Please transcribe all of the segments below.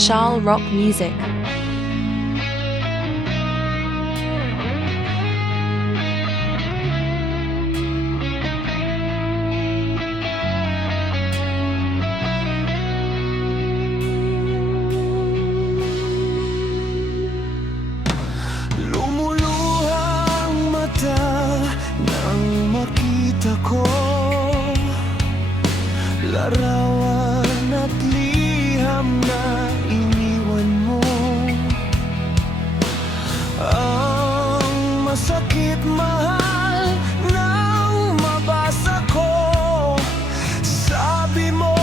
Charles Rock Music. Lumuluha ang mata nang makita ko larawan at liham na iniwan mo. Ang masakit, mahal, nang mabasa ko. Sabi mo,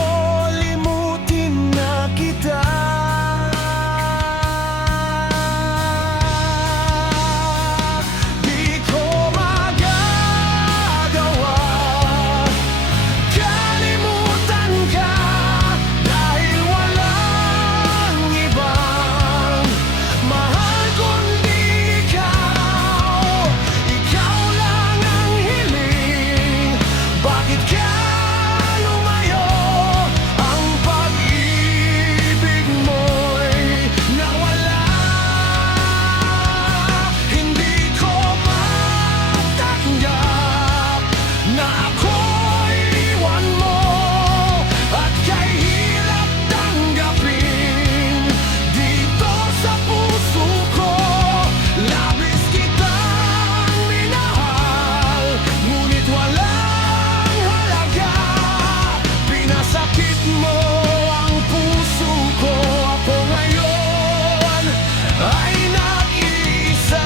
limutin na kita. Di ko magagawa kalimutan ka, dahil walang ibang mahal kundi ikaw. Ikaw lang ang hiling, bakit ka lumayo? Ang pag-ibig mo'y nawala. Hindi ko matanggap na ako'y iwan mo, at kahirap tanggapin dito sa puso ko. Labis kitang minahal, ngunit walang halaga. Pinasakit mo ang puso ko. Ako ngayon ay nag-iisa.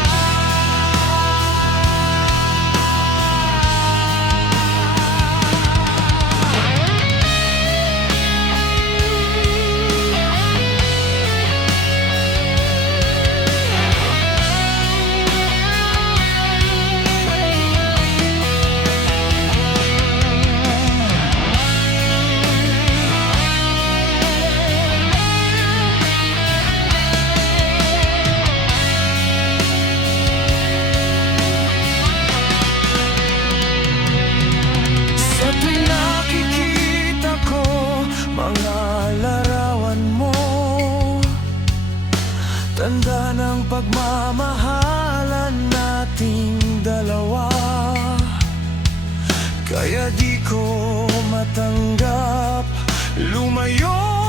Sa tuwing nakikita ko mga larawan mo, tanda ng pagmamahalan nating dalawa. Kaya di ko matanggap lumayo